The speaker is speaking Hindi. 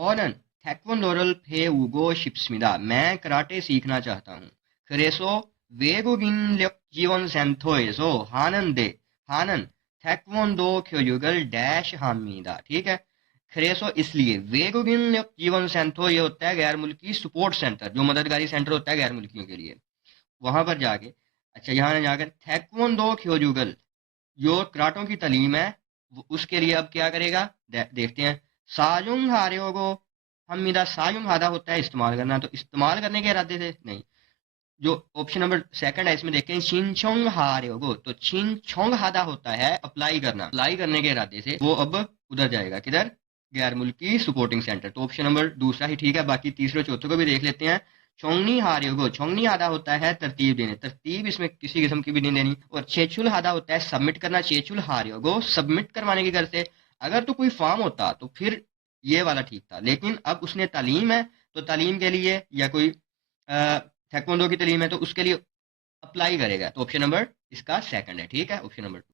저는 태권도를 배우고 싶습니다. मैं कराटे सीखना चाहता हूँ. 그래서 외국인력 지원센터에서 하는 태권도 교육을 डैश 합니다. ठीक है. 그래서 इसलिए 외국인력 지원센터 ये होता है गैर मुल्की सपोर्ट सेंटर, जो मददगारी सेंटर होता है गैर मुल्कियों के लिए. वहां पर जाके, अच्छा यहाँ जाकर 태권도 교육을, जो कराटों की तालीम है, उसके लिए अब क्या करेगा देखते हैं. साजुंग हार्योगो हमदा. साजुंग हादा होता है इस्तेमाल करना, तो इस्तेमाल करने के इरादे से नहीं. जो ऑप्शन नंबर सेकंड है इसमें देखें छिनछोंग हार्योगो, तो छिनछोंग हादा होता है अप्लाई करना. अप्लाई करने के इरादे से वो अब उधर जाएगा, किधर, गैर मुल्की सपोर्टिंग सेंटर. तो ऑप्शन नंबर दूसरा ही ठीक है. बाकी तीसरे चौथे को भी देख लेते हैं. छोंगनी हार्योगो, छोंगनी हादा होता है तरतीब देने, तरतीब इसमें किसी किस्म की भी नहीं देनी. और चेचुल हादा होता है सबमिट करना. चेचुल हार्योगो सबमिट करवाने की गर्ज से. अगर तो कोई फॉर्म होता तो फिर ये वाला ठीक था, लेकिन अब उसने तालीम है, तो तालीम के लिए या कोई taekwondo की तालीम है तो उसके लिए अप्लाई करेगा. तो ऑप्शन नंबर इसका सेकंड है. ठीक है, ऑप्शन नंबर 2.